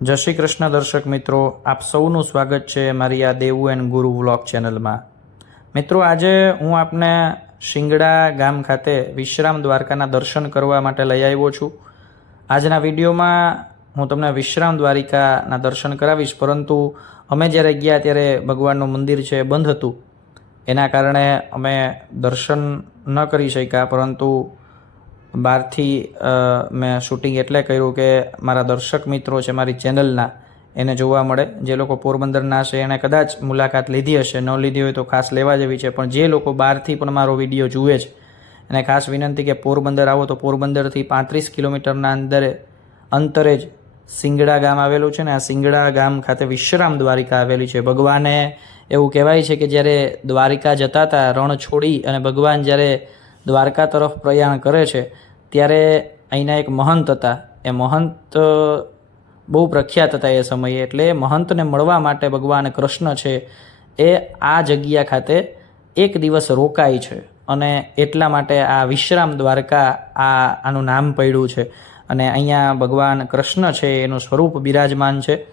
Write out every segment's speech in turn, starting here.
જય શ્રી કૃષ્ણ દર્શક મિત્રો, આપ સૌનું સ્વાગત છે મારી આ દેવું એન્ડ ગુરુ વ્લોગ ચેનલમાં. મિત્રો, આજે હું આપને શિંગડા ગામ ખાતે વિશ્રામ દ્વારકાના દર્શન કરવા માટે લઈ આવ્યો છું. આજના વિડીયોમાં હું તમને વિશ્રામ દ્વારિકાના દર્શન કરાવીશ, પરંતુ અમે જ્યારે ગયા ત્યારે ભગવાનનું મંદિર છે બંધ હતું. એના કારણે અમે દર્શન ન કરી શક્યા, પરંતુ બહારથી મેં શૂટિંગ એટલે કર્યું કે મારા દર્શક મિત્રો છે, મારી ચેનલના એને જોવા મળે. જે લોકો પોરબંદરના છે એણે કદાચ મુલાકાત લીધી હશે, ન લીધી હોય તો ખાસ લેવા જેવી છે. પણ જે લોકો બહારથી પણ મારો વીડિયો જુએ છે, એને ખાસ વિનંતી કે પોરબંદર આવો તો પોરબંદરથી પાંત્રીસ કિલોમીટરના અંદરે, અંતરે જ સિંગડા ગામ આવેલું છે ને, આ સિંગડા ગામ ખાતે વિશ્રામ દ્વારિકા આવેલી છે. ભગવાને એવું કહેવાય છે કે જ્યારે દ્વારિકા જતા હતા, રણ છોડી અને ભગવાન જ્યારે દ્વારકા તરફ પ્રયાણ કરે છે, ત્યારે અહીંના એક મહંત હતા. એ મહંત બહુ પ્રખ્યાત હતા એ સમયે. એટલે મહંતને મળવા માટે ભગવાન કૃષ્ણ છે, એ આ જગ્યા ખાતે એક દિવસ રોકાય છે અને એટલા માટે આ વિશ્રામ દ્વારકા આ, આનું નામ પડ્યું છે. અને અહીંયા ભગવાન કૃષ્ણ છે, એનું સ્વરૂપ બિરાજમાન છે.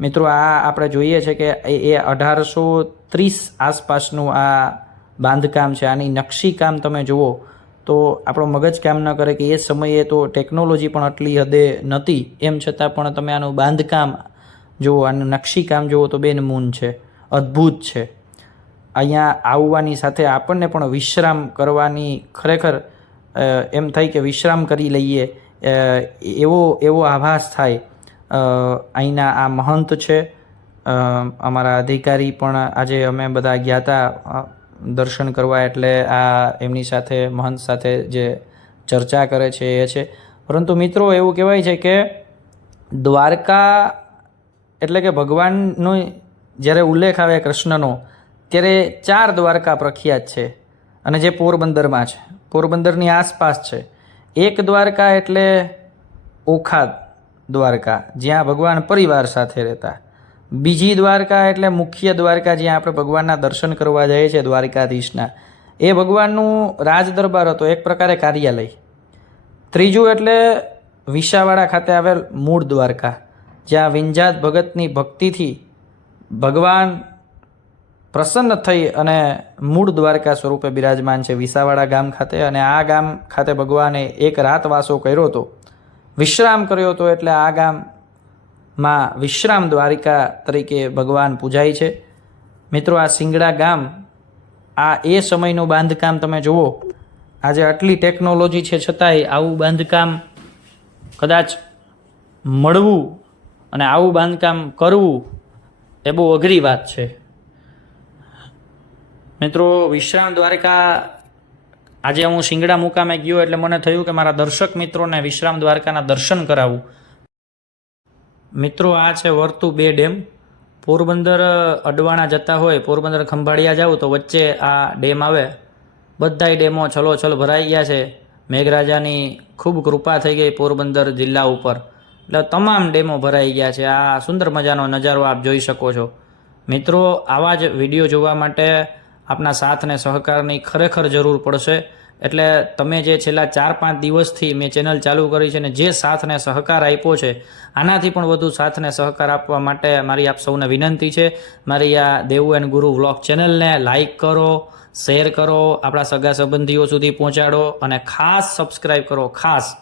મિત્રો, આ આપણે જોઈએ છે કે એ અઢારસો ત્રીસ આસપાસનું આ બાંધકામ છે, આની નકશીકામ તમે જુઓ, તો આપણો મગજ કામ ન કરે કે એ સમયે તો ટેકનોલોજી પણ આટલી હદે નહોતી. એમ છતાં પણ તમે આનું બાંધકામ જુઓ, આનું નકશીકામ જુઓ તો બેનમૂન છે, અદ્ભુત છે. અહીંયા આવવાની સાથે આપણને પણ વિશ્રામ કરવાની ખરેખર એમ થાય કે વિશ્રામ કરી લઈએ એવો એવો આભાસ થાય. અહીંના આ મહંત છે અમારા અધિકારી પણ આજે અમે બધા ગયા હતા દર્શન કરવા એટલે આ એમની સાથે મહંત સાથે જે ચર્ચા કરે છે એ છે. પરંતુ મિત્રો એવું કહેવાય છે કે દ્વારકા એટલે કે ભગવાનનો જ્યારે ઉલ્લેખ આવે કૃષ્ણનો, ત્યારે ચાર દ્વારકા પ્રખ્યાત છે અને જે પોરબંદરમાં છે. પોરબંદરની આસપાસ છે. એક દ્વારકા એટલે ઓખા દ્વારકા, જ્યાં ભગવાન પરિવાર સાથે રહેતા. બીજી દ્વારકા એટલે મુખ્ય દ્વારકા જ્યાં આપણે ભગવાનના દર્શન કરવા જઈએ છીએ, દ્વારકાધીશના. એ ભગવાનનું રાજ દરબાર હતો, એક પ્રકારે કાર્યાલય. ત્રીજું એટલે વિશાવાડા ખાતે આવેલ મૂળ દ્વારકા, જ્યાં વિંજાત ભગતની ભક્તિથી ભગવાન પ્રસન્ન થઈ અને મૂળ દ્વારકા સ્વરૂપે બિરાજમાન છે વિસાવાડા ગામ ખાતે. અને આ ગામ ખાતે ભગવાને એક રાત વાસો કર્યો હતો. વિશ્રામ કર્યો હતો એટલે આ ગામમાં વિશ્રામ દ્વારિકા તરીકે ભગવાન પૂજાય છે. મિત્રો, આ સિંગડા ગામ, આ એ સમયનું બાંધકામ તમે જુઓ. આજે આટલી ટેકનોલોજી છે છતાંય આવું બાંધકામ કદાચ મળવું અને આવું બાંધકામ કરવું એ બહુ અઘરી વાત છે. મિત્રો, વિશ્રામ દ્વારકા, આજે હું શિંગડા મુકામે ગયો એટલે મને થયું કે મારા દર્શક મિત્રોને વિશ્રામ દ્વારકાના દર્શન કરાવું. મિત્રો, આ છે વર્તુ બે ડેમ. પોરબંદર અડવાણા જતા હોય, પોરબંદર ખંભાળિયા જાવ તો વચ્ચે આ ડેમ આવે. બધાય ડેમો છલોછલ ભરાઈ ગયા છે. મેઘરાજાની ખૂબ કૃપા થઈ ગઈ પોરબંદર જિલ્લા ઉપર. એટલે તમામ ડેમો ભરાઈ ગયા છે. આ સુંદર મજાનો નજારો આપ જોઈ શકો છો. મિત્રો, આવા જ વીડિયો જોવા માટે આપના સાથ અને સહકારની ખરેખર જરૂર પડશે. એટલે તમે જે છેલ્લા ચાર પાંચ દિવસથી મેં ચેનલ ચાલુ કરી છે ને જે સાથ અને સહકાર આપ્યો છે, આનાથી પણ વધુ સાથ અને સહકાર આપવા માટે મારી આપ સૌને વિનંતી છે. મારી આ દેવું એન્ડ ગુરુ વ્લોગ ચેનલને લાઇક કરો, શેર કરો, આપણા સગા સંબંધીઓ સુધી પહોંચાડો અને ખાસ સબસ્ક્રાઈબ કરો. ખાસ.